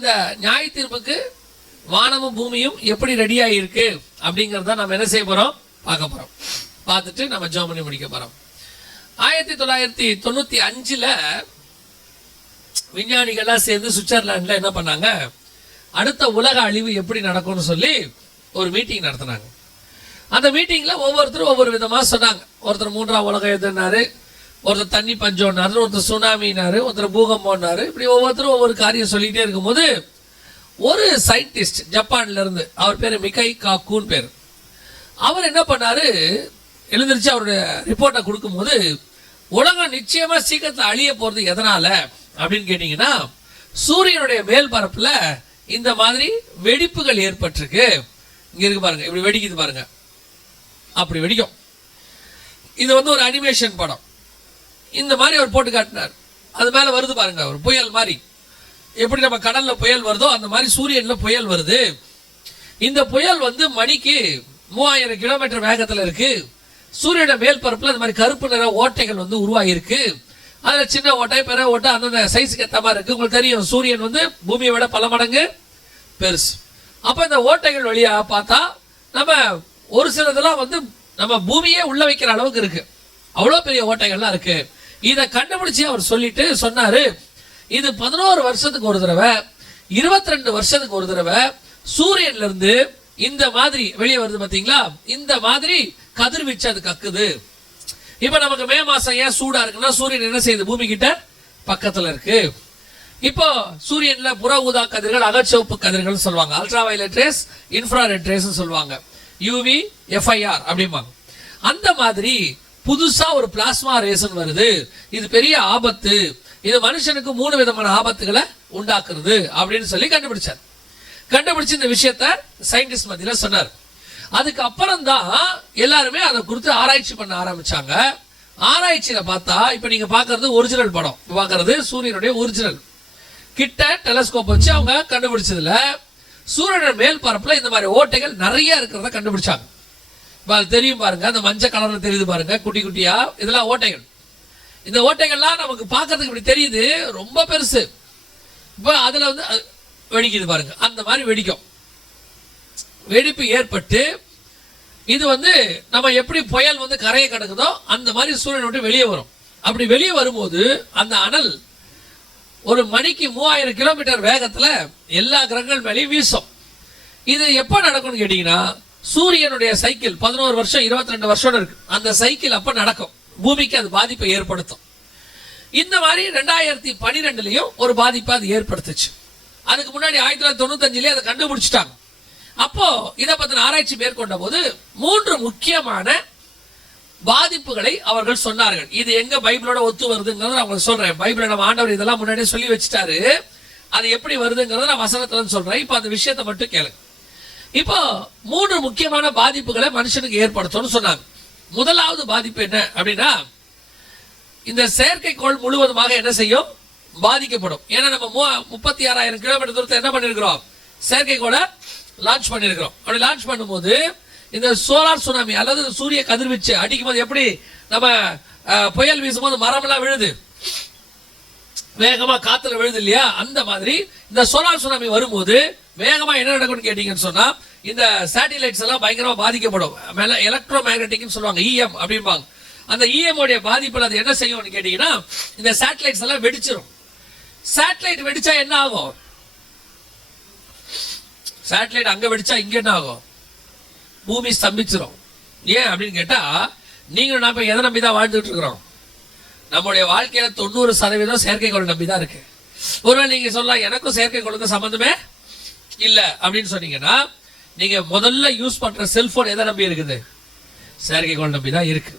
இந்த நியாய தீர்ப்புக்கு வானமும் பூமியும் எப்படி ரெடியா இருக்கு அப்படிங்கறத நம்ம என்ன செய்ய போறோம், பார்க்க போறோம். பார்த்துட்டு நம்ம ஜெபம் பண்ணி முடிக்க போறோம். 1995ல விஞ்ஞானிகள்லாம் சேர்ந்து சுவிட்சர்லாந்துல என்ன பண்ணாங்க, அடுத்த உலக அழிவு எப்படி நடக்கும்னு சொல்லி ஒரு மீட்டிங் நடத்தினாங்க. அந்த மீட்டிங்ல ஒவ்வொருத்தரும் ஒவ்வொரு விதமா சொன்னாங்க. ஒருத்தர் 3ஆம் உலக யுத்தம்னாரு, ஒருத்தர் தண்ணி பஞ்சம்னாரு, ஒருத்தர் சுனாமினாரு, ஒருத்தர் பூகம்பம்னாரு. இப்படி ஒவ்வொருத்தரும் ஒவ்வொரு காரியம் சொல்லிட்டே இருக்கும்போது ஒரு சயின்டிஸ்ட் ஜப்பான்ல இருந்து, அவர் பேரு மிகை காக்கூன் பேர், அவர் என்ன பண்ணாரு, எழுந்திருச்சு அவருடைய ரிப்போர்ட்டை கொடுக்கும்போது, உலகம் நிச்சயமா சீக்கிரத்தில் அழிய போறது எதனால அப்படின்னு கேட்டீங்கன்னா, சூரியனுடைய மேல் பரப்புல இந்த மாதிரி வெடிப்புகள் ஏற்பட்டிருக்கு. இங்க இருக்கு பாருங்க, இப்படி வெடிக்குது பாருங்க, அப்படி வெடிக்கும். இது ஒரு அனிமேஷன் படம். இந்த மாதிரி அவர் போட்டு காட்டினார். அது மேல வருது பாருங்க ஒரு புயல் மாதிரி. எப்படி நம்ம கடல்ல புயல் வருதோ அந்த மாதிரி சூரியன்ல புயல் வருது. இந்த புயல் மணிக்கு 3000 கிலோமீட்டர் வேகத்துல இருக்கு. சூரியனோட மேல் பரப்புல இந்த மாதிரி கருப்பு நிற ஓட்டைகள் உருவாகி இருக்கு. அதுல சின்ன ஓட்டை பெரிய ஓட்டை அந்தந்த சைஸுக்கு ஏற்ற மாதிரி இருக்கு. உங்களுக்கு தெரியும், சூரியன் பூமியை விட பல மடங்கு பெருசு. அப்ப இந்த ஓட்டைகள் வழியா பார்த்தா நம்ம ஒரு சிலதெல்லாம் நம்ம பூமியே உள்ள வைக்கிற அளவுக்கு இருக்கு. அவ்வளவு பெரிய ஓட்டைகள்லாம் இருக்கு. இதை கண்டுபிடிச்சு அவர் சொல்லிட்டு சொன்னாரு, இது 11 வருஷத்துக்கு ஒரு தடவை, 22 வருஷத்துக்கு ஒரு தடவை சூரியன்ல இருந்து இந்த மாதிரி வெளியே வருது பாத்தீங்களா, இந்த மாதிரி கதிர்வீச்சு அது கக்குது. இப்ப நமக்கு மே மாசம் ஏன் சூடா இருக்குன்னா, சூரியன் என்ன செய்யுது, பூமி கிட்ட பக்கத்துல இருக்கு. இப்போ சூரியன்ல புற ஊதா கதிர்கள், அகச்சிவப்பு கதிர்கள் சொல்லுவாங்க, ultra violet race, infrared race சொல்லுவாங்க, யூவி எஃப்ஐஆர் அப்படிம்பாங்க. அந்த மாதிரி புதுசா ஒரு பிளாஸ்மா ரேசன் வருது. இது பெரிய ஆபத்து. இது மனுஷனுக்கு 3 விதமான ஆபத்துகளை உண்டாக்குறது அப்படின்னு சொல்லி கண்டுபிடிச்சார். கண்டுபிடிச்சு இந்த விஷயத்த சயின்டிஸ்ட் மத்தியில சொன்னார். அதுக்கு அப்புறம் தான் எல்லாருமே அதை குறித்து ஆராய்ச்சி பண்ண ஆரம்பிச்சாங்க. ஆராய்ச்சியில பார்த்தா, இப்ப நீங்க பாக்குறது ஒரிஜினல் படம், பாக்குறது சூரியனுடைய ஒரிஜினல். கிட்ட டெலஸ்கோப் வச்சு அவங்க கண்டுபிடிச்சதுல சூரியனுடைய மேல் பரப்புல இந்த மாதிரி ஓட்டைகள் நிறைய இருக்கிறத கண்டுபிடிச்சாங்க. தெரியும் பாருங்க, அந்த மஞ்சள் கலர்ல தெரியுது பாருங்க, குட்டி குட்டியா, இதெல்லாம் ஓட்டைகள். இந்த ஓட்டைகள்லாம் நமக்கு பார்க்கறதுக்கு இப்படி தெரியுது, ரொம்ப பெருசு. இப்ப அதுல வெடிக்குது பாருங்க, அந்த மாதிரி வெடிக்கும். வெடிப்பு ஏற்பட்டு இது நம்ம எப்படி புயல் கரையை கடக்குதோ அந்த மாதிரி சூரியனை விட்டு வெளியே வரும். அப்படி வெளியே வரும்போது அந்த அனல் ஒரு மணிக்கு 3000 கிலோமீட்டர் வேகத்துல எல்லா கிரகங்கள் மேலேயும் வீசும். இது எப்ப நடக்கும்னு கேட்டீங்கன்னா, சூரியனுடைய சைக்கிள் 11 வருஷம் 22 வருஷம் இருக்கு, அந்த சைக்கிள் அப்ப நடக்கும். பூமிக்கு அது பாதிப்பை ஏற்படுத்தும். இந்த மாதிரி 2012லயும் ஒரு பாதிப்பை அது ஏற்படுத்துச்சு. அதுக்கு முன்னாடி 1995லயே அதை கண்டுபிடிச்சிட்டாங்க. அப்போ இதை பத்தின ஆராய்ச்சி மேற்கொண்ட போது 3 முக்கியமான பாதிப்புகளை அவர்கள் சொன்னார்கள். இது எங்க பைபிளோட ஒத்து வருதுங்கிறத அவங்க சொல்றேன். பைபிள நம்ம ஆண்டவர் இதெல்லாம் முன்னாடியே சொல்லி வச்சுட்டாரு. அது எப்படி வருதுங்கிறத நான் வசனத்துல சொல்றேன். இப்ப அந்த விஷயத்தை மட்டும் கேளுங்க. இப்போ 3 முக்கியமான பாதிப்புகளை மனுஷனுக்கு ஏற்படுத்தும்னு சொன்னாங்க. முதலாவது பாதிப்பு என்ன அப்படின்னா, இந்த செயற்கைக்கோள் முழுவதுமாக என்ன செய்யும், பாதிக்கப்படும். ஏன்னா நம்ம 36,000 கிலோமீட்டர் தூரத்தை என்ன பண்ணிருக்கிறோம், செயற்கைக்கோளை லான்ச் பண்ணிருக்கிறோம். அப்படி லான்ச் பண்ணும்போது இந்த சோலார் சுனாமி அல்லது சூரிய கதிர்வீச்சு அடிக்கும் போது எப்படி நம்ம புயல் வீசும்போது மரம் எல்லாம் விழுது, வேகமா காத்துல விழுது இல்லையா, அந்த மாதிரி இந்த சோலார் சுனாமி வரும்போது வேகமா என்ன நடக்கும்னு கேட்டீங்கன்னு சொன்னா, இந்த சேட்டிலைட்ஸ் எல்லாம் பயங்கரமா பாதிக்கப்படும். எலக்ட்ரோ மேக்னெட்டிக்னு சொல்லுவாங்க, இஎம் அப்படிம்பாங்க. அந்த இஎம் உடைய பாதிப்புல அது என்ன செய்யும்னு கேட்டீங்கன்னா, இந்த சேட்டலைட்ஸ் எல்லாம் வெடிச்சிடும். சேட்டலைட் வெடிச்சா என்ன ஆகும், சேட்டலைட் அங்க வெடிச்சா இங்க என்ன ஆகும், பூமி ஸ்தம்பிச்சிடும். ஏன் அப்படின்னு கேட்டா, நீங்களும் நாம எதை நம்பிதான் வாழ்ந்துட்டு இருக்கிறோம், நம்முடைய வாழ்க்கையில 90% செயற்கைக்கோள் நம்பிதான் இருக்கு. ஒருவேளை நீங்க சொல்லலாம், எனக்கும் செயற்கைக்கோளுக்கு சம்பந்தமே இல்ல அப்படின்னு சொன்னீங்கன்னா, நீங்க முதல்ல யூஸ் பண்ற செல்போன் எதை நம்பி இருக்குது, செயற்கைக்கோள் நம்பிதான் இருக்கு.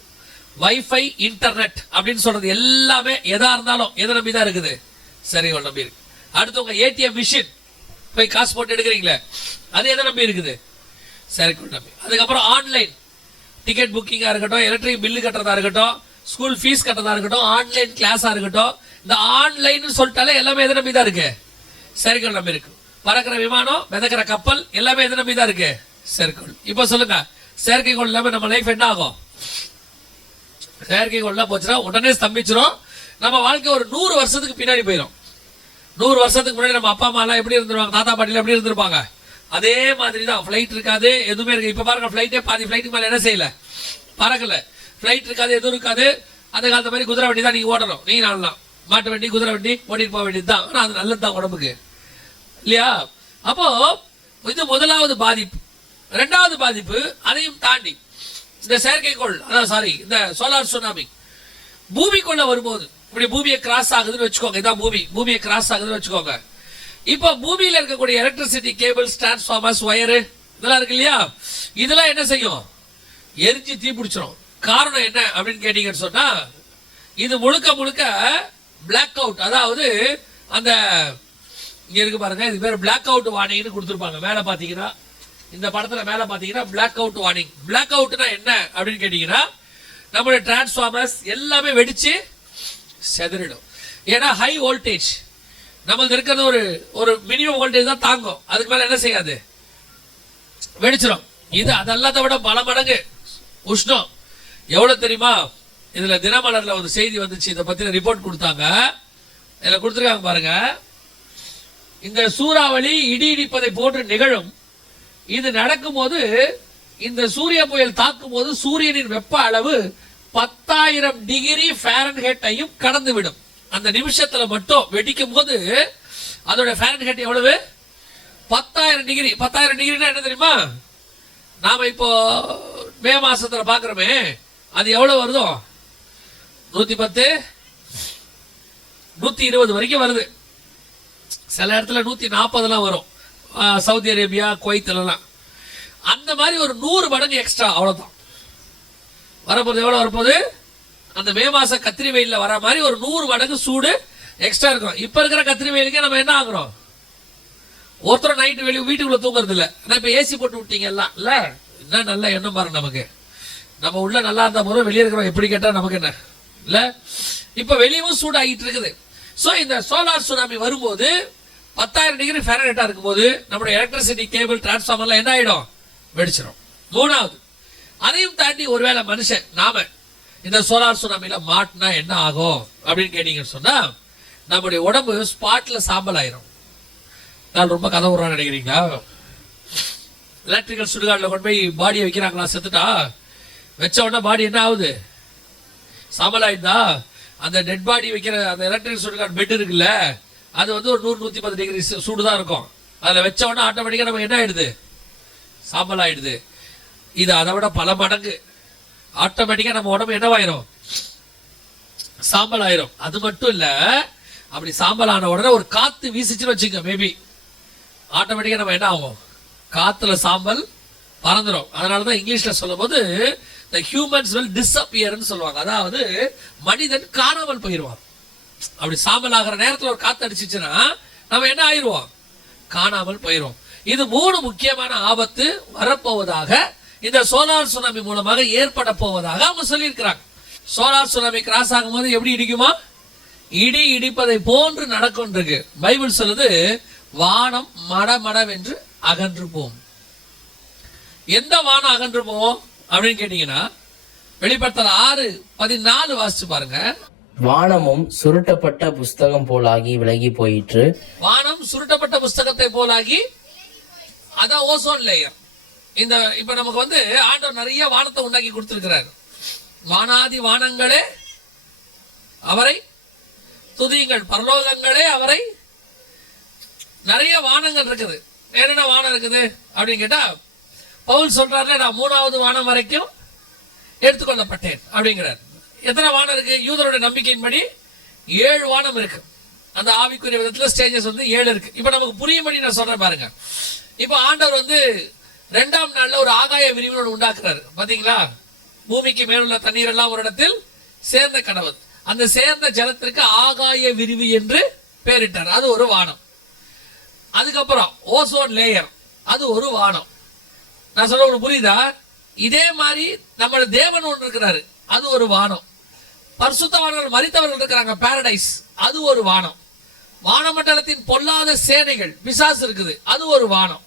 வைஃபை, இன்டர்நெட் அப்படின்னு சொல்றது எல்லாமே எதா இருந்தாலும் எதை நம்பிதான் இருக்குது, செயற்கைக்கோள் நம்பி இருக்கு. அடுத்து உங்க ஏடிஎம் மிஷின் போய் காசு போட்டு எடுக்கிறீங்களே, அது எதை நம்பி இருக்குது, செயற்கைக்கோள் நம்பி. அதுக்கப்புறம் ஆன்லைன் டிக்கெட் புக்கிங்கா இருக்கட்டும், எலக்ட்ரிக் பில்லு கட்டுறதா இருக்கட்டும், ஸ்கூல் ஃபீஸ் கட்டுறதா இருக்கட்டும், ஆன்லைன் கிளாஸா இருக்கட்டும், இந்த ஆன்லைன் சொல்லிட்டாலே எல்லாமே எதை நம்பி தான் இருக்கு, செயற்கைக்கோள் நம்பி இருக்கு. பறக்கிற விமானம், மிதக்கிற கப்பல் எல்லாமே எதை நம்பி தான் இருக்கு, செயற்கைக்கோள். இப்ப சொல்லுங்க, செயற்கைக்கோள் இல்லாம நம்ம லைஃப் என்ன ஆகும், செயற்கைக்கோள் போச்சுன்னா உடனே ஸ்தம்பிச்சிடும். நம்ம வாழ்க்கை ஒரு 100 வருஷத்துக்கு பின்னாடி போயிடும். 100 வருஷத்துக்கு முன்னாடி நம்ம அப்பா அம்மா எல்லாம் எப்படி இருந்திருப்பாங்க, தாத்தா பாட்டில எப்படி இருந்திருப்பாங்க, அதே மாதிரி தான். ஃபிளைட் இருக்காது, எதுவுமே இருக்கு. இப்ப பாருங்க, ஃபிளைட்டே பாதி ஃபிளைட்டுக்கு மேல என்ன செய்யல, பறக்கல. ஃபிளைட் இருக்காது, எதுவும் இருக்காது. அந்த காலத்து மாதிரி குதிரை வண்டி தான் நீங்க ஓடணும். நீங்க நாளலாம் மாட்டு வண்டி, குதிரை வண்டி ஓட்டிட்டு போக வேண்டியது தான். ஆனா அது நல்லது தான் உடம்புக்கு, இல்லையா? அப்போ இது முதலாவது பாதிப்பு. இரண்டாவது பாதிப்பு, அதையும் தாண்டி இந்த செயற்கைக்கோள், அதாவது இந்த சோலார் சுனாமி பூமிக்குள்ள வரும்போது, இப்படி பூமியை கிராஸ் ஆகுதுன்னு வச்சுக்கோங்க. இதான் பூமியை கிராஸ் ஆகுதுன்னு வச்சுக்கோங்க. இப்போ பூமியில இருக்கக்கூடிய எலக்ட்ரிசிட்டி கேபிள்ஸ், டிரான்ஸ்ஃபார்மர்ஸ், ஒயரு இதெல்லாம் இருக்கு இல்லையா, இதெல்லாம் என்ன செய்யும், எரிஞ்சு தீ பிடிச்சிடும். காரணம் என்ன அப்படின்னு கேட்டீங்கன்னு சொன்னா, இது முழுக்க முழுக்க பிளாக் அவுட். அதாவது அந்த இங்க இருக்கு பாருங்க, இது பேர் பிளாக் அவுட் வார்னிங்னு கொடுத்துருப்பாங்க. மேல பாத்தீங்கன்னா, இந்த படத்துல மேல பாத்தீங்கன்னா பிளாக் அவுட் வார்னிங். பிளாக் அவுட்னா என்ன அப்படின்னு கேட்டீங்கன்னா, நம்மளுடைய டிரான்ஸ்ஃபார்மர்ஸ் எல்லாமே வெடிச்சு செதறிடும். ஏன்னா ஹை வோல்டேஜ் நம்மளுக்கு இருக்கிறது ஒரு மினிமம் வோல்டேஜ் தான் தாங்கும். அதுக்கு மேல என்ன செய்யாது, வெடிச்சிடும். இது அதெல்லாத விட பல மடங்கு உஷ்ணம். எவ்வளவு தெரியுமா? இதுல தினமலர்ல ஒரு செய்தி வந்துச்சு, இதை பத்தின ரிப்போர்ட் கொடுத்தாங்க. இதுல கொடுத்துருக்காங்க பாருங்க. இந்த சூறாவளி இடி இடிப்பதை போன்று நிகழும். இது நடக்கும் போது, இந்த சூரிய புயல் தாக்கும் போது சூரியனின் வெப்ப அளவு 10,000 டிகிரி ஃபாரன்ஹீட்டையும் கடந்து விடும். அந்த நிமிஷத்துல மட்டும் வெடிக்கும் போது அதோட ஃபாரன்ஹீட் எவ்வளவு? 10,000 டிகிரி. 10,000 டிகிரினா என்ன தெரியுமா? நாம இப்போ மே மாசத்துல பாக்குறோமே, அது எவ்வளவு வருதோ, 110 120 வரைக்கும் வருது. சில இடத்துல 140 வரும், சவுதி அரேபியா, குவைத்லாம். அந்த மாதிரி ஒரு 100 மடங்கு எக்ஸ்ட்ரா, அவ்வளவுதான் வரப்போகுது. எவ்வளவு வரப்போகுது? அந்த மே மாச கத்திரி வெயில்ல வர மாதிரி ஒரு 100 மடங்கு சூடு எக்ஸ்ட்ரா இருக்கும். இப்ப இருக்கிற கத்திரி வெயிலுக்கே நம்ம என்ன ஆகுறோம், ஒருத்தர் நைட்டு வெளியே வீட்டுக்குள்ள தூங்குறது இல்ல. ஆனா இப்ப ஏசி போட்டு விட்டீங்க எல்லாம் இல்ல, என்ன நல்ல எண்ணம் பாருங்க நமக்கு. நம்ம உள்ள நல்லா இருந்தா போதும், வெளியே இருக்கிறோம் எப்படி கேட்டா நமக்கு என்ன இல்ல. இப்ப வெளியவும் சூடாகிட்டு இருக்குது. சோ இந்த சோலார் சுனாமி வரும்போது 10,000 டிகிரி ஃபாரன்ஹீட்டா இருக்கும்போது நம்மளுடைய எலக்ட்ரிசிட்டி கேபிள், டிரான்ஸ்ஃபார்மர்லாம் என்ன ஆயிடும், வெடிச்சிடும். மூணாவது, அதையும் தாண்டி ஒருவேளை மனுஷன் நாம இந்த சோலார் சுனாமில மாட்டினா என்ன ஆகும் அப்படின்னு கேட்டீங்கன்னு சொன்னா, நம்முடைய உடம்பு ஸ்பாட்ல சாம்பல் ஆயிரும். நான் ரொம்ப கதை விடுறான்னு நினைக்கிறீங்களா? எலக்ட்ரிக்கல் சுடுகாடுல கொண்டு போய் பாடியை வைக்கிறாங்களா, செத்துட்டா வச்ச உடனே பாடி என்ன ஆகுது, சாம்பல் ஆயிடுதா? அந்த டெட் பாடி வைக்கிற அந்த எலக்ட்ரிக்கல் சுடுகாடு பெட் இருக்குல்ல, அது ஒரு 100-110 டிகிரி சூடுதான் இருக்கும். அதுல வச்ச உடனே ஆட்டோமேட்டிக்கா நம்ம என்ன ஆயிடுது, சாம்பல் ஆயிடுது. இது அதை விட பல மடங்கு ஆட்டோமேட்டிக்கா நம்ம உடம்பு என்னவாயிரும், சாம்பல் ஆயிரும். அது மட்டும் இல்ல, அப்படி சாம்பல் ஆன உடனே ஒரு காத்து வீசிச்சுன்னு வச்சுங்க, மேபி ஆட்டோமேட்டிக்கா நம்ம என்ன ஆகும், காத்துல சாம்பல் பறந்துடும். அதனாலதான் இங்கிலீஷ்ல சொல்லும் போது the humans will disappear ன்னு சொல்லுவாங்க. அதாவது மனிதன் காணாமல் போயிடுவான். அப்படி சாம்பல் ஆகிற நேரத்தில் ஒரு காத்து அடிச்சுச்சுன்னா நம்ம என்ன ஆயிடுவோம், காணாமல் போயிடுவோம். இது 3 முக்கியமான ஆபத்து வரப்போவதாக இந்த சோலார் சுனாமி மூலமாக ஏற்பட போவதாக அவங்க சொல்லியிருக்கிறாங்க. சோலார் சுனாமி கிராஸ் ஆகும் போது எப்படி இடிக்குமா, இடி இடிப்பதை போன்று நடக்கும் இருக்கு. பைபிள் சொல்லுது, வானம் மடமடவென்று அகன்று போம். எந்த வானம் அகன்று போவோம் அப்படின்னு கேட்டீங்கன்னா, வெளிப்படுத்தல் 6:14 வாசிச்சு பாருங்க. வானமும் சுருட்டப்பட்ட புஸ்தகம் போலாகி விலகி போயிற்று. வானம் சுருட்டப்பட்ட புஸ்தகத்தை போலாகி, அதான் ஓசோன் லேயர். இந்த இப்ப நமக்கு ஆண்டவர் நிறைய வானத்தை உண்டாக்கி கொடுத்திருக்கிறார். வானாதி வானங்களே அவரை துதியுங்கள், பரலோகங்களே அவரை. நிறைய வானங்கள் இருக்குது. என்னென்ன வானம் இருக்குது அப்படின்னு கேட்டா, பவுல் சொல்றாரு, நான் 3வது வானம் வரைக்கும் எடுத்துக்கொள்ளப்பட்டேன் அப்படிங்கிறார். எத்தனை வானம் இருக்கு? யூதருடைய நம்பிக்கையின்படி 7 வானம் இருக்கு. அந்த ஆவிக்குரிய விதத்துல ஸ்டேஜஸ் 7 இருக்கு. இப்ப நமக்கு புரியும்படி நான் சொல்றேன் பாருங்க. இப்ப ஆண்டவர் 2ஆம் நாள்ல ஒரு ஆகாய விரிவு உண்டாக்குறாரு. பாத்தீங்களா, பூமிக்கு மேலுள்ள தண்ணீர் எல்லாம் ஒரு இடத்தில் சேர்ந்த கடவுள். அந்த சேர்ந்த ஜலத்திற்கு ஆகாய விரிவு என்று பெயரிட்டார். அது ஒரு வானம். அதுக்கப்புறம் ஓசோன் லேயர், அது ஒரு வானம். நான் சொல்ல உங்களுக்கு புரியுதா? இதே மாதிரி நம்ம தேவன் ஒன்று இருக்கிறாரு, அது ஒரு வானம். பரிசுத்தவான்கள் மரித்தவர்கள் இருக்கிறாங்க, பாரடைஸ், அது ஒரு வானம். வானமண்டலத்தின் பொல்லாத சேனைகள், பிசாசு இருக்குது, அது ஒரு வானம்.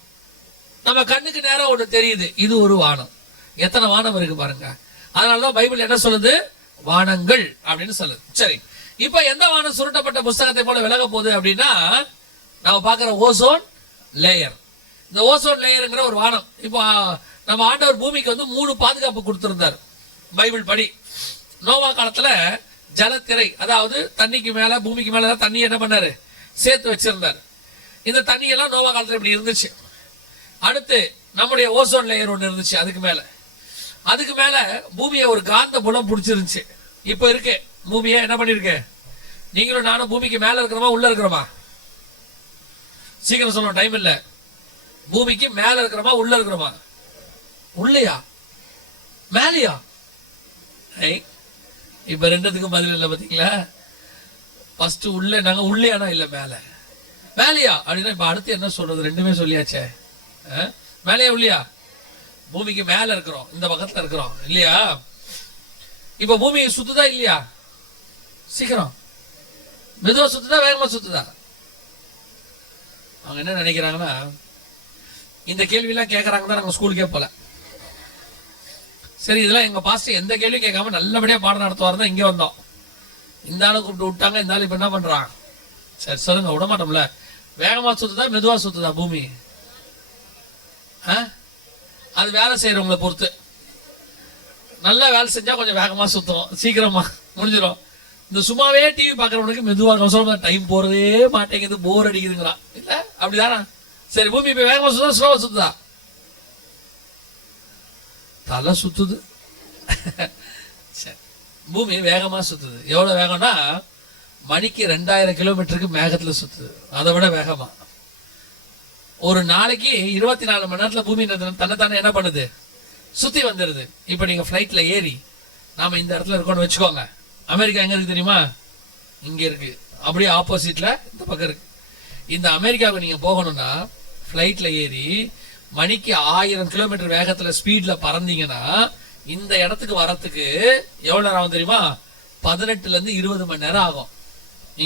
நம்ம கண்ணுக்கு நேரம் ஒன்று தெரியுது, இது ஒரு வானம். எத்தனை வானம் இருக்கு பாருங்க. அதனாலதான் பைபிள் என்ன சொல்லுது, வானங்கள் அப்படின்னு சொல்லுது. சரி, இப்ப எந்த வானம் சுருட்டப்பட்ட புஸ்தகத்தை போல விலக போகுது அப்படின்னா நம்ம பார்க்கிற ஓசோன் லேயர். இந்த ஓசோன் லேயருங்கிற ஒரு வானம். இப்போ நம்ம ஆண்டவர் பூமிக்கு வந்து 3 பாதுகாப்பு கொடுத்திருந்தார் பைபிள் படி. நோவா காலத்துல ஜலத்திரை, அதாவது தண்ணிக்கு மேல பூமிக்கு மேல தண்ணி என்ன பண்ணாரு, சேர்த்து வச்சிருந்தார். இந்த தண்ணி எல்லாம் நோவா காலத்துல இப்படி இருந்துச்சு. அடுத்து நம்முடைய ஓசோன் லேயர் ஒன்று இருந்துச்சு. அதுக்கு மேல பூமியை ஒரு காந்த புலம் பிடிச்சிருந்துச்சு. இப்ப இருக்கு பூமியை என்ன பண்ணிருக்கு, நீங்களும் நானும் பூமிக்கு மேல இருக்கிறோமா உள்ள இருக்கிறோமா? சீக்கிரம் சொல்லணும், டைம் இல்ல. பூமிக்கு மேல இருக்கிறோமா உள்ள இருக்கிறோமா? உள்ளையா மேலையா? இப்ப ரெண்டுத்துக்கும் பதில் இல்லை பாத்தீங்களா? ஃபர்ஸ்ட் உள்ள, நாங்க உள்ளேயானா இல்ல மேல மேலையா அப்படின்னா இப்ப அடுத்து என்ன சொல்றது? ரெண்டுமே சொல்லியாச்சே. மேலையா உள்ளியா? பூமிக்கு மேல இருக்கிறோம், இந்த பக்கத்துல இருக்கிறோம் இல்லையா? இப்ப பூமி சுத்துதா இல்லையா? சீக்கிரம் மெதுவா சுத்துதா வேகமா சுத்துதா? அவங்க என்ன நினைக்கிறாங்கன்னா, இந்த கேள்வி எல்லாம் கேட்கறாங்க தான் நாங்க ஸ்கூலுக்கே போல. சரி, இதெல்லாம் எங்க பாஸ்டர் எந்த கேள்வியும் கேட்காம நல்லபடியா பாடம் நடத்துவார் தான் இங்க வந்தோம். இந்த ஆளு கூப்பிட்டு விட்டாங்க, இந்த ஆளு இப்ப என்ன பண்றான்? சரி சொல்லுங்க, விட மாட்டோம்ல. வேகமா சுத்துதா மெதுவா சுத்துதா பூமி? அது வேலை செய்யறவங்களை பொறுத்து. நல்லா வேலை செஞ்சா கொஞ்சம் வேகமா சுத்தும், சீக்கிரமா முடிஞ்சிடும். இந்த சும்மாவே டிவி பாக்குறவனுக்கு மெதுவாக சொல்ல டைம் போறதே மாட்டேங்குது, போர் அடிக்குதுங்களா? இல்ல அப்படிதானா? சரி, பூமி இப்ப வேகமா சுத்தா ஸ்லோவா சுத்துதா? தலை சுத்துது. சரி, பூமி வேகமா சுத்துது. எவ்வளவு வேகம்னா மணிக்கு 2000 கிலோமீட்டருக்கு மேகத்துல சுத்துது. அதை விட வேகமா. ஒரு நாளைக்கு 24 மணி நேரத்துல பூமி தன்னைத்தானே என்ன பண்ணுது, சுத்தி வந்துருது. இப்ப நீங்க பிளைட்ல ஏறி நாம இந்த இடத்துல இருக்கோம்னு வச்சுக்கோங்க. அமெரிக்கா எங்க இருக்கு தெரியுமா? இங்க இருக்கு. அப்படியே ஆப்போசிட்ல இந்த பக்கம் இருக்கு. இந்த அமெரிக்காவுக்கு நீங்க போகணும்னா பிளைட்ல ஏறி மணிக்கு 1000 கிலோமீட்டர் வேகத்துல ஸ்பீட்ல பறந்தீங்கன்னா இந்த இடத்துக்கு வரத்துக்கு எவ்வளவு நேரம் ஆகும் தெரியுமா? 18 இருந்து 20 மணி நேரம் ஆகும்.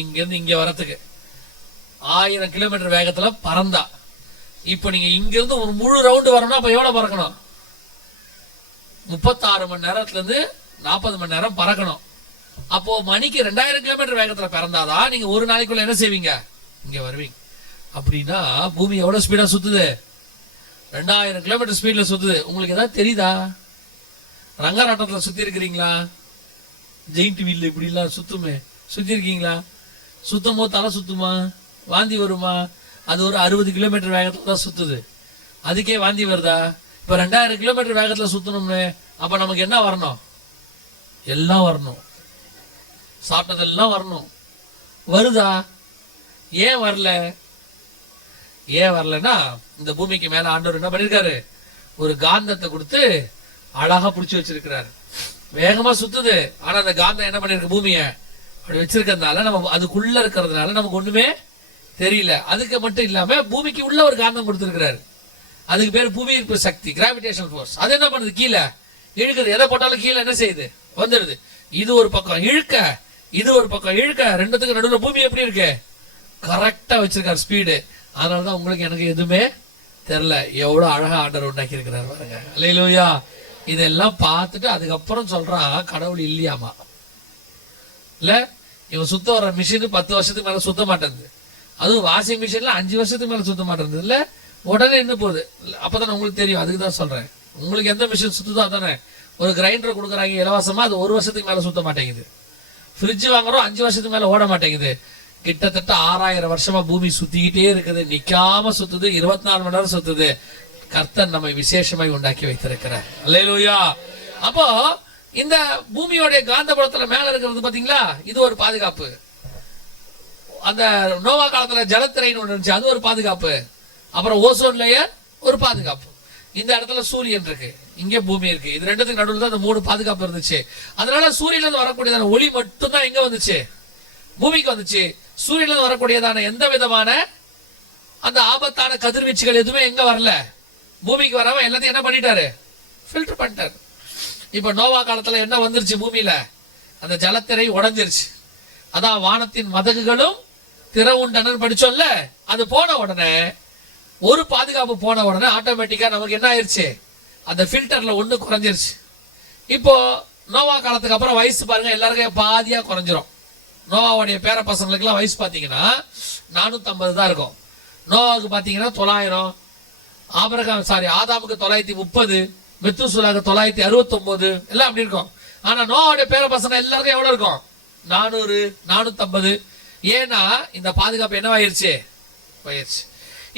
இங்க இருந்து இங்க வரத்துக்கு 1000 கிலோமீட்டர் வேகத்துல பறந்தா. இப்ப நீங்க இங்க இருந்து ஒரு முழு ரவுண்டு வரணும்னா அப்ப எவ்வளவு பறக்கணும்? 36 மணி நேரத்துல இருந்து 40 மணி நேரம் பறக்கணும். அப்போ மணிக்கு 2000 கிலோமீட்டர் வேகத்துல பறந்தாதான் நீங்க ஒரு நாளைக்குள்ள என்ன செய்வீங்க, இங்க வருவீங்க. அப்படின்னா பூமி எவ்வளவு ஸ்பீடா சுத்துது? 2000 கிலோமீட்டர் ஸ்பீட்ல சுத்துது. உங்களுக்கு ஏதாவது தெரியுதா? ரங்கராட்டத்துல சுத்தி இருக்கிறீங்களா? ஜெயிண்ட் வீல்ல இப்படி எல்லாம் சுத்துமே, சுத்தி இருக்கீங்களா? சுத்தும் போது தலை சுத்துமா, வாந்தி வருமா? அது ஒரு 60 கிலோமீட்டர் வேகத்துல தான் சுத்துது. அதுக்கே வாந்தி வருதா? இப்ப 2000 கிலோமீட்டர் வேகத்துல சுத்தணும்னு அப்ப நமக்கு என்ன வரணும்? எல்லாம் வரணும், சாப்பிட்டதெல்லாம் வரணும். வருதா? ஏன் வரல? ஏன் வரலன்னா இந்த பூமிக்கு மேல ஆண்டவர் என்ன பண்ணிருக்காரு, ஒரு காந்தத்தை கொடுத்து அழகா புடிச்சு வச்சிருக்கிறாரு. வேகமா சுத்துது, ஆனா அந்த காந்தம் என்ன பண்ணிருக்கு, பூமிய அப்படி வச்சிருக்கிறதுனால நம்ம அதுக்குள்ள இருக்கிறதுனால நமக்கு ஒண்ணுமே தெரியல. அதுக்கு மட்டும் இல்லாம பூமிக்கு உள்ள ஒரு காந்தம் கொடுத்திருக்கிறாரு. அதுக்கு பேர் புவி ஈர்ப்பு சக்தி, கிராவிடேஷனல் ஃபோர்ஸ். அது என்ன பண்ணுது, கீழே இழுக்குது. எதை போட்டாலும் கீழே என்ன செய்யுது, வந்துடுது. இது ஒரு பக்கம் இழுக்க, இது ஒரு பக்கம் இழுக்க, ரெண்டுத்துக்கு நடுவில் பூமி எப்படி இருக்கு, கரெக்டா வச்சிருக்காரு ஸ்பீடு. அதனாலதான் உங்களுக்கு எனக்கு எதுவுமே தெரியல. எவ்வளவு அழகா ஆண்டவர் உண்டாக்கி இருக்கிறாரு பாருங்க. அல்லேலூயா. இதெல்லாம் பார்த்துட்டு அதுக்கப்புறம் சொல்றான் கடவுள் இல்லையாமா. இல்ல, இவன் சுத்த வர மிஷின் 10 வருஷத்துக்கு மேல சுத்த மாட்டேங்குது. அதுவும் வாஷிங் மிஷின்ல 5 வருஷத்துக்கு மேல சுத்த மாட்டேங்குது. இல்ல, உடனே என்ன போகுது. அப்பதானே உங்களுக்கு தெரியும். அதுக்கு தான் சொல்றேன். உங்களுக்கு எந்த மிஷின் சுத்துதோ தானே. ஒரு கிரைண்டர் கொடுக்குறாங்க இலவசமா, அது 1 வருஷத்துக்கு மேல சுத்த மாட்டேங்குது. ஃப்ரிட்ஜ் வாங்குறோம் 5 வருஷத்துக்கு மேல ஓட மாட்டேங்குது. கிட்டத்தட்ட 6000 வருஷமா பூமி சுத்திக்கிட்டே இருக்குது, நிக்காம சுத்துது, 24 மணி நேரம் சுத்துது. கர்த்தர் நம்மை விசேஷமாய் உண்டாக்கி வைத்திருக்கிறார். அல்லேலூயா. அப்போ இந்த பூமியோடைய காந்தபுலத்துல மேல இருக்கிறது பாத்தீங்களா, இது ஒரு பாதுகாப்பு. அந்த நோவா காலத்துல ஜலத்திரைன்னு ஒன்று இருந்துச்சு, அது ஒரு பாதுகாப்பு. அப்புறம் ஓசோன் லேயர் ஒரு பாதுகாப்பு. இந்த இடத்துல சூரியன் இருக்கு, இங்க பூமி இருக்கு. இது ரெண்டுத்துக்கு நடுவில் தான் அந்த 3 பாதுகாப்பு இருந்துச்சு. அதனால சூரியன்ல இருந்து வரக்கூடியதான ஒளி மட்டும் தான் எங்க வந்துச்சு, பூமிக்கு வந்துச்சு. சூரியன்ல இருந்து வரக்கூடியதான எந்த விதமான அந்த ஆபத்தான கதிர்வீச்சுகள் எதுவுமே எங்க வரல, பூமிக்கு வராம எல்லாத்தையும் என்ன பண்ணிட்டாரு, ஃபில்டர் பண்ணிட்டாரு. இப்ப நோவா காலத்துல என்ன வந்துருச்சு பூமியில, அந்த ஜலத்திரை உடைஞ்சிருச்சு. அதான் வானத்தின் மதகுகளும் திறவுண்டனு படிச்சோம்ல, அது போன உடனே, ஒரு பாதுகாப்பு போன உடனே ஆட்டோமேட்டிக்கா நமக்கு என்ன ஆயிருச்சு, அந்த ஃபில்டர்ல ஒண்ணு குறைஞ்சிருச்சு. இப்போ நோவா காலத்துக்கு அப்புறம் வயசு பாருங்க எல்லாருக்கும் பாதியா குறைஞ்சிரும். நோவாவுடைய பேர பசங்களுக்குலாம் வயசு பார்த்தீங்கன்னா 450 தான் இருக்கும். நோவாவுக்கு பார்த்தீங்கன்னா 900, ஆதாமுக்கு 930, மெத்துசலாக்கு 969, எல்லாம் அப்படி இருக்கும். ஆனா நோவாவுடைய பேர பசங்க எல்லாருக்கும் எவ்வளவு இருக்கும்? 400, 450. ஏன்னா இந்த பாதுகாப்பு என்னவாயிருச்சு? போயிருச்சு.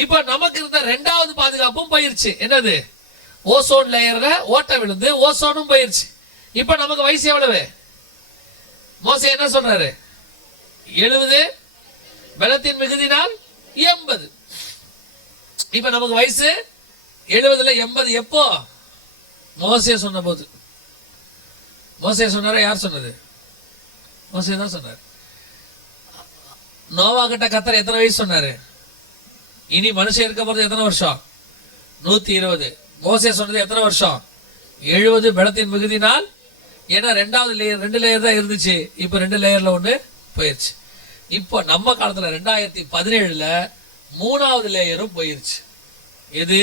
இப்ப நமக்கு இருந்த 2வது பாதுகாப்பும் போயிருச்சு. என்னது? ஓசோன் லேயர்ல ஓட்ட விழுந்து ஓசோனும் போயிருச்சு. இப்ப நமக்கு வயசு எவ்வளவு? மோசே என்ன சொல்றாரு? 70, பலத்தின் மிகுதினால் 80. இப்ப நமக்கு வயசு 70ல 80. எப்போ? மோசே சொன்ன போது. மோசே சொன்னாரா? யார் சொன்னது? மோசே தான் சொன்னார். நோவா கிட்ட கர்த்தர் எத்தனை வயசு சொன்னாரு? இனி மனுஷன் இருக்க போறது எத்தனை வருஷம்? 120. மோசே சொன்னது எத்தனை வருஷம்? 70, பலத்தின் மிகுதினால். ஏன்னா 2 லேயர் தான் இருந்துச்சு. இப்ப 2 லேயர்ல ஒண்ணு போயிருச்சு. இப்போ நம்ம காலத்துல 2017ல 3வது லேயரும் போயிருச்சு. எது?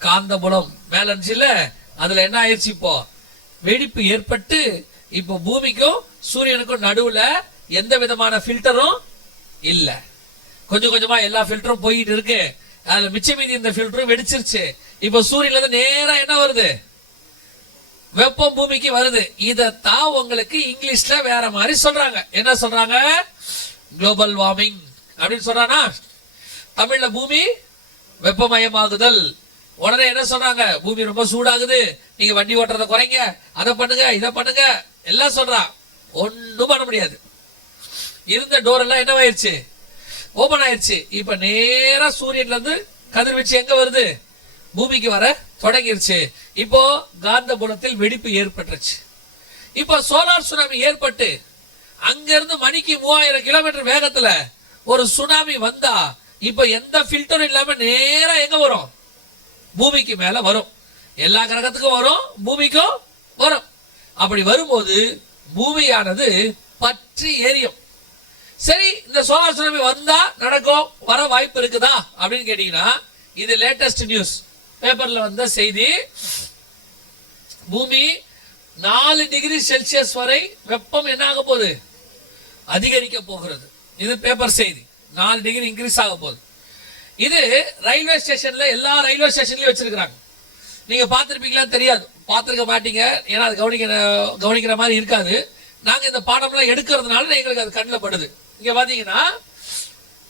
காந்தபுலம் மேல இருந்துச்சுல்ல, அதுல என்ன ஆயிடுச்சு? இப்போ வெடிப்பு ஏற்பட்டு இப்போ பூமிக்கும் சூரியனுக்கும் நடுவுல எந்த விதமான ஃபில்டரும் இல்ல. கொஞ்சம் கொஞ்சமா எல்லா ஃபில்டரும் போயிட்டு இருக்கு. அதுல மிச்ச மீதி இந்த ஃபில்டரும் வெடிச்சிருச்சு. இப்போ சூரியன்ல இருந்து நேரா என்ன வருது? வெப்பம் பூமிக்கு வருது. இதத்தான் உங்களுக்கு இங்கிலீஷ்ல வேற மாதிரி சொல்றாங்க. என்ன சொல்றாங்க? குளோபல் வார்மிங் அப்படின்னு சொல்றானா? தமிழ்ல பூமி வெப்பமயமாகுதல். உடனே என்ன சொல்றாங்க? பூமி ரொம்ப சூடாகுது, நீங்க வண்டி ஓட்டுறத குறைங்க, அதை பண்ணுங்க, இதை பண்ணுங்க, எல்லாம் சொல்றான். ஒண்ணும் பண்ண முடியாது. இருந்த டோர் எல்லாம் என்னவாயிருச்சு? ஓபன் ஆயிருச்சு. இப்ப நேரா சூரியன்ல இருந்து கதிர்வீச்சு எங்க வருது? பூமிக்கு வர தொடங்கிருச்சு. இப்போ காந்த புலத்தில் வெடிப்பு ஏற்பட்டுருச்சு. இப்போ சோலார் சுனாமி ஏற்பட்டு அங்க இருந்து மணிக்கு 3000 கிலோமீட்டர் வேகத்துல ஒரு சுனாமி வந்தா இப்ப எந்த ஃபில்டரும் இல்லாம நேரா எங்க வரும்? பூமிக்கு மேல வரும். எல்லா கிரகத்துக்கும் வரும், பூமிக்கும் வரும். அப்படி வரும்போது பூமியானது பற்றி எரியும். சரி, இந்த சோலார் சுனாமி வந்தா நடக்கும், வர வாய்ப்பு இருக்குதா அப்படின்னு கேட்டீங்கன்னா, இது லேட்டஸ்ட் நியூஸ், பேப்பர்ல வந்த செய்தி. பூமி 4 டிகிரி செல்சியஸ் வரை வெப்பம் என்ன ஆக போகுது? அதிகரிக்க போகிறது. இது பேப்பர் செய்தி. 4 டிகிரி இன்க்ரீஸ் ஆக போகுது. இது ரயில்வே ஸ்டேஷன்ல, எல்லா ரயில்வே ஸ்டேஷன்லயும் வச்சிருக்காங்க. நீங்க பார்த்திருப்பீங்களா தெரியாது, பார்த்திருக்க மாட்டீங்க. ஏன்னா அது கவனிக்கிற மாதிரி இருக்காது. நாங்க இந்த பாடம்லாம் எடுக்கிறதுனால எங்களுக்கு அது கண்ணில் படுது. இங்க பாத்தீங்கன்னா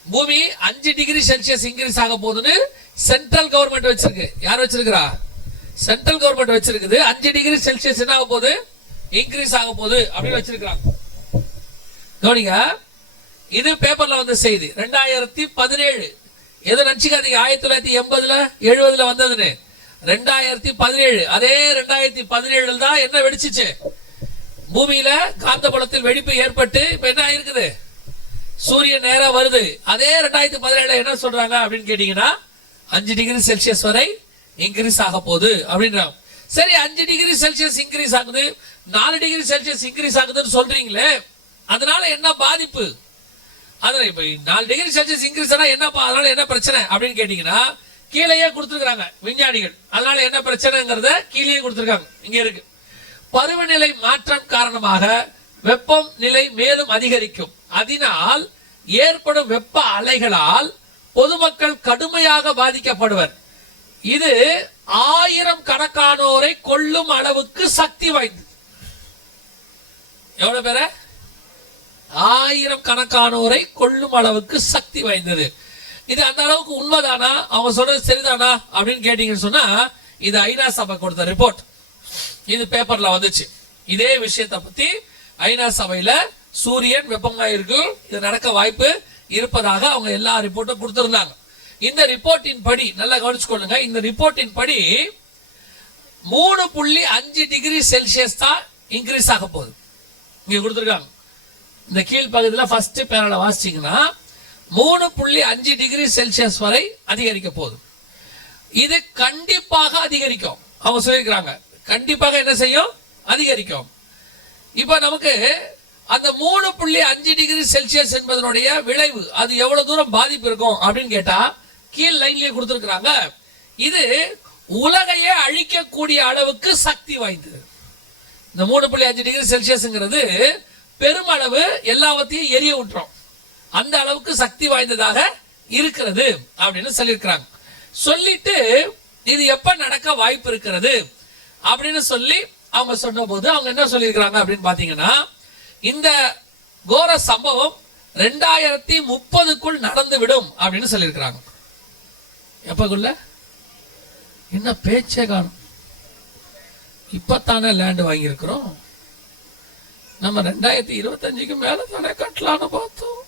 பூமி 5 டிகிரி செல்சியஸ் இன்க்ரீஸ் ஆக போகுதுன்னு சென்ட்ரல் கவர்மெண்ட் வச்சிருக்கு. யார் வச்சிருக்கிறா? சென்ட்ரல் கவர்மெண்ட் வச்சிருக்குது. 5 டிகிரி செல்சியஸ் என்ன ஆக போகுது? இன்க்ரீஸ் ஆக போகுது அப்படின்னு வச்சிருக்காங்க. கவனிங்க, இது பேப்பர்ல வந்த செய்தி. 2017. எதை நினைச்சுக்காதீங்க 1980ல 70ல வந்ததுன்னு. 2017. அதே 2017 தான் என்ன வெடிச்சிச்சு? பூமியில காந்த புலத்தில் வெடிப்பு ஏற்பட்டு இப்ப என்ன ஆயிருக்குது? சூரியன் நேரா வருது. அதே 2017 என்ன சொல்றாங்க அப்படின்னு கேட்டீங்கன்னா, 5 டிகிரி செல்சியஸ் வரை இன்க்ரீஸ் ஆக போகுது அப்படின்றாங்க. சரி, 5 டிகிரி செல்சியஸ் இன்க்ரீஸ் ஆகுது, 4 டிகிரி செல்சியஸ் இன்க்ரீஸ் ஆகுதுன்னு சொல்றீங்களே, அதனால என்ன பாதிப்பு? அதனால இப்ப 4 டிகிரி செல்சியஸ் இன்க்ரீஸ் ஆனா என்னப்பா, அதனால என்ன பிரச்சனை அப்படின்னு கேட்டீங்கன்னா, கீழேயே கொடுத்துருக்காங்க விஞ்ஞானிகள். அதனால என்ன பிரச்சனைங்கிறத கீழே கொடுத்துருக்காங்க. இங்க இருக்கு. பருவநிலை மாற்றம் காரணமாக வெப்பம் நிலை மேலும் அதிகரிக்கும். அதனால் ஏற்படும் வெப்ப அலைகளால் பொதுமக்கள் கடுமையாக பாதிக்கப்படுவர். இது 1000 கணக்கானோரை கொல்லும் அளவுக்கு சக்தி வாய்ந்தது. எவ்வளவு பேர? 1000 கணக்கானோரை கொல்லும் அளவுக்கு சக்தி வாய்ந்தது. இது அந்த அளவுக்கு உண்மைதானா, அவங்க சொல்றது சரிதானா அப்படின்னு கேட்டீங்கன்னு சொன்னா, இது ஐநா சபை கொடுத்த ரிப்போர்ட். இது பேப்பர்ல வந்துச்சு. இதே விஷயத்தை பத்தி ஐநா சபையில சூரியன் வெப்பமா இருக்கு, இது நடக்க வாய்ப்பு இருப்பதாக அவங்க எல்லா ரிப்போர்ட்டும் கொடுத்திருந்தாங்க. இந்த ரிப்போர்ட்டின் படி நல்லா கவனிச்சுக்கொள்ளுங்க. இந்த ரிப்போர்ட்டின் படி 3.5 டிகிரி செல்சியஸ் தான் இன்க்ரீஸ் ஆக போகுது. இங்க கொடுத்திருக்காங்க. இந்த கீழ் பகுதியில் ஃபர்ஸ்ட் பேரால வாசிச்சீங்கன்னா 3.5 டிகிரி செல்சியஸ் வரை அதிகரிக்க போகுது. இது கண்டிப்பாக அதிகரிக்கும். அவங்க சொல்லியிருக்கிறாங்க, கண்டிப்பாக என்ன செய்யும்? அதிகரிக்கும். இப்ப நமக்கு அந்த 3.5 டிகிரி செல்சியஸ் என்பதனுடைய விளைவு அது எவ்வளவு தூரம் பாதிப்பு இருக்கும் அப்படின்னு கேட்டா, கீழ் லைன்லயே கொடுத்திருக்கிறாங்க. இது உலகையே அழிக்கக்கூடிய அளவுக்கு சக்தி வாய்ந்தது. இந்த 3.5 டிகிரி செல்சியஸ்ங்கிறது பெருமளவு எல்லாவற்றையும் எரிய விட்டுரும். அந்த அளவுக்கு சக்தி வாய்ந்ததாக இருக்கிறது அப்படின்னு சொல்லியிருக்கிறாங்க. சொல்லிட்டு இது எப்ப நடக்க வாய்ப்பு இருக்கிறது அப்படின்னு சொல்லி அவங்க சொன்ன போது அவங்க என்ன சொல்லியிருக்கிறாங்க அப்படின்னு பாத்தீங்கன்னா, இந்த கோர சம்பவம் 2030க்குள் நடந்து விடும் அப்படின்னு சொல்லியிருக்கிறாங்க. எப்பக்குள்ள? என்ன பேச்சே காணும். இப்பத்தானே லேண்ட் வாங்கியிருக்கிறோம், நம்ம 2025க்கு மேல தானே கட்டலான்னு பார்த்தோம்.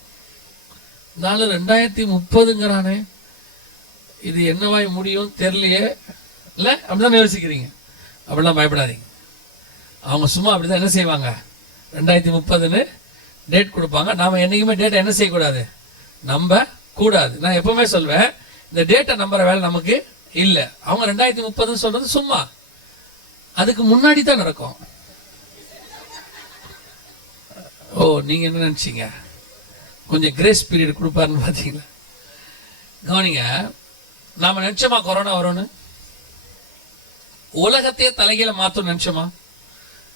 இருந்தாலும் 2030ங்கிறானே, இது என்னவாய் முடியும் தெரியலையே இல்ல, அப்படிதான் யோசிக்கிறீங்க. அப்படிலாம் பயப்படாதீங்க. அவங்க சும்மா அப்படிதான் என்ன செய்வாங்க, 2030ன்னு டேட் கொடுப்பாங்க. நாம என்னைக்குமே டேட்டை என்ன செய்யக்கூடாது, நம்ப கூடாது. நான் எப்பவுமே சொல்வேன், இந்த டேட்டை நம்புற வேலை நமக்கு இல்லை. அவங்க 2030 சொல்றது சும்மா, அதுக்கு முன்னாடி தான் நடக்கும். ஓ, நீங்க என்ன நினைச்சீங்க, கொஞ்சம் கிரேஸ் பீரியட் கொடுப்பாருன்னு பாத்தீங்களா? கவனிங்க, நாம நினைச்சோமா கொரோனா வரும்னு? உலகத்தையே தலைகீழ மாத்தணும் நினைச்சோமா?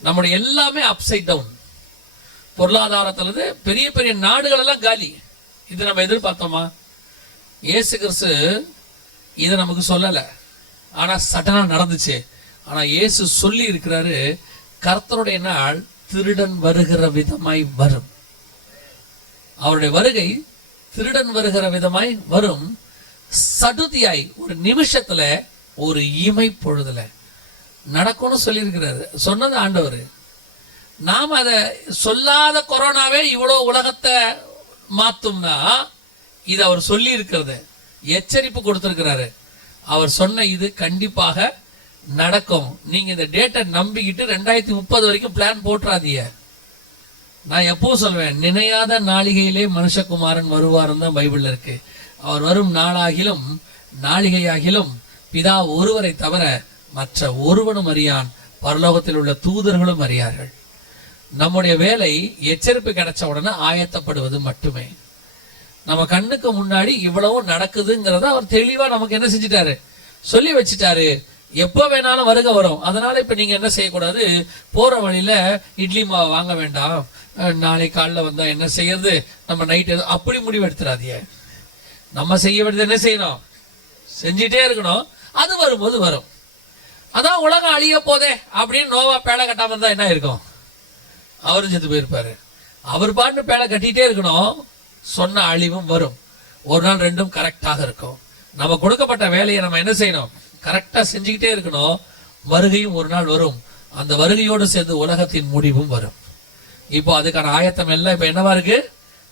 நம்முடைய எல்லாமே அப்சைட் டவுன். பொருளாதாரத்திலிருந்து பெரிய பெரிய நாடுகள் எல்லாம் காலி. இது நம்ம எதிர்பார்த்தோமா? இயேசு கிறிஸ்து இதை நமக்கு சொல்லல, ஆனா சட்டனா நடந்துச்சு. ஆனா இயேசு சொல்லி இருக்கிறாரு, கர்த்தருடைய நாள் திருடன் வருகிற விதமாய் வரும். அவருடைய வருகை திருடன் வருகிற விதமாய் வரும். சடுதியாய் ஒரு நிமிஷத்துல, ஒரு இமை பொழுதுல நடக்கும்னு சொல்லி இருக்கிறாரு. சொன்னது ஆண்டவர். நாம அதை சொல்லாத கொரோனாவே இவ்வளவு உலகத்தை மாத்தும்னா, இது அவர் சொல்லி இருக்கிறது, எச்சரிப்பு கொடுத்திருக்கிறாரு. அவர் சொன்ன இது கண்டிப்பாக நடக்கும். நீங்க இந்த டேட்டை நம்பிக்கிட்டு 2030 வரைக்கும் பிளான் போட்டுறாதீங்க. நான் எப்பவும் சொல்வேன், நினையாத நாளிகையிலே மனுஷகுமாரன் வருவாருன்னு தான் பைபிள்ல இருக்கு. அவர் வரும் நாளாகிலும் நாளிகையாகிலும் பிதா ஒருவரை தவிர மற்ற ஒருவனும் அறியான், பரலோகத்தில் உள்ள தூதர்களும் அறியார்கள். நம்முடைய வேலை எச்சரிப்பு கிடைச்ச உடனே ஆயத்தப்படுவது மட்டுமே. நம்ம கண்ணுக்கு முன்னாடி இவ்வளவு நடக்குதுங்கிறத அவர் தெளிவா நமக்கு என்ன செஞ்சிட்டாரு, சொல்லி வச்சுட்டாரு. எப்போ வேணாலும் வருக வரும். அதனால இப்ப நீங்க என்ன செய்யக்கூடாது, போற வழியில இட்லி மாவு வாங்க வேண்டாம், நாளை காலைல வந்தா என்ன செய்யறது, நம்ம நைட்டு அப்படி முடிவு எடுத்துறாதீங்க. நம்ம செய்ய வேண்டியது என்ன செய்யணும், செஞ்சிட்டே இருக்கணும். அது வரும்போது வரும். அதான் உலகம் அழிய போதே அப்படின்னு நோவா பேழை கட்டாம இருந்தா என்ன இருக்கும், அவரும் செத்து போயிருப்பாரு. அவர் பாட்டு பேழை கட்டிட்டே இருக்கணும். சொன்ன அழிவும் வரும். ஒரு நாள் ரெண்டும் கரெக்டாக இருக்கும். நம்ம கொடுக்கப்பட்ட வேலையை நம்ம என்ன செய்யணும், கரெக்டா செஞ்சுக்கிட்டே இருக்கணும். வருகையும் ஒரு நாள் வரும். அந்த வருகையோடு சேர்ந்து உலகத்தின் முடிவும் வரும். இப்போ அதுக்கான ஆயத்தம் எல்லாம் இப்ப என்னவா இருக்கு,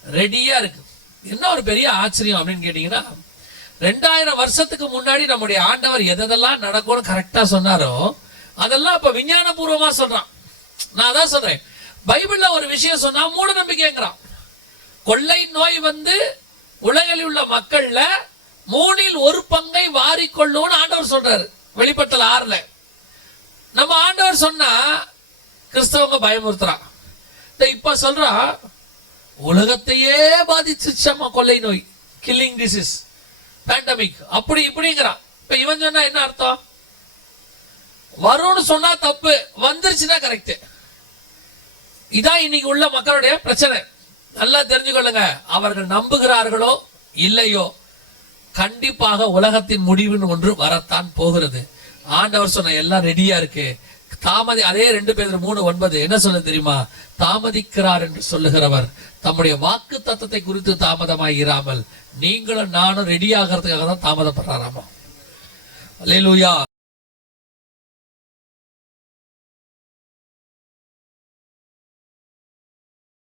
ரெடியா இருக்கு. என்ன ஒரு பெரிய ஆச்சரியம் அப்படின்னு கேட்டீங்கன்னா, 2000 வருஷத்துக்கு முன்னாடி நம்முடைய ஆண்டவர் எதெல்லாம் நடக்கும்னு கரெக்டா சொன்னாரோ அதெல்லாம் இப்ப விஞ்ஞான பூர்வமா சொல்றான். நான் அதான் சொல்றேன், பைபிள்ல ஒரு விஷயம் சொன்னா மூட நம்பிக்கைங்கிறான். கொள்ளை நோய் வந்து உலகில் உள்ள மக்கள்ல 1/3 வாரிக்கொள்ளும் ஆண்டவர் சொல்றாரு வெளிப்படுத்தல் 6ல. நம்ம ஆண்டவர் சொன்னா கிறிஸ்தவங்க பயமுறுத்துறான். இப்ப சொல்றா உலகத்தையே பாதிச்சுச்சம்மா கொள்ளை நோய், கில்லிங் டிசீஸ், பேண்டமிக், அப்படி இப்படிங்கிறான். இப்ப இவன் சொன்னா என்ன அர்த்தம், வரும்னு சொன்னா தப்பு, வந்துருச்சுன்னா கரெக்ட். இதான் இன்னைக்கு உள்ள மக்களுடைய பிரச்சனை. நல்லா தெரிஞ்சுக்கொள்ளுங்க, அவர்கள் நம்புகிறார்களோ இல்லையோ கண்டிப்பாக உலகத்தின் முடிவுன்னு ஒன்று வரத்தான் போகிறது. ஆண்டவர் சொன்ன எல்லாம் ரெடியா இருக்கு. அதே 2 பேர் 3:9 என்ன சொல்ல தெரியுமா, தாமதிக்கிறார் என்று சொல்லுகிறவர் தம்முடைய வாக்கு தத்தத்தை குறித்து தாமதமாய் இராமல் நீங்களும் நானும் ரெடி ஆகிறதுக்காக தான் தாமதப்படுறாராமா. அல்லேலூயா.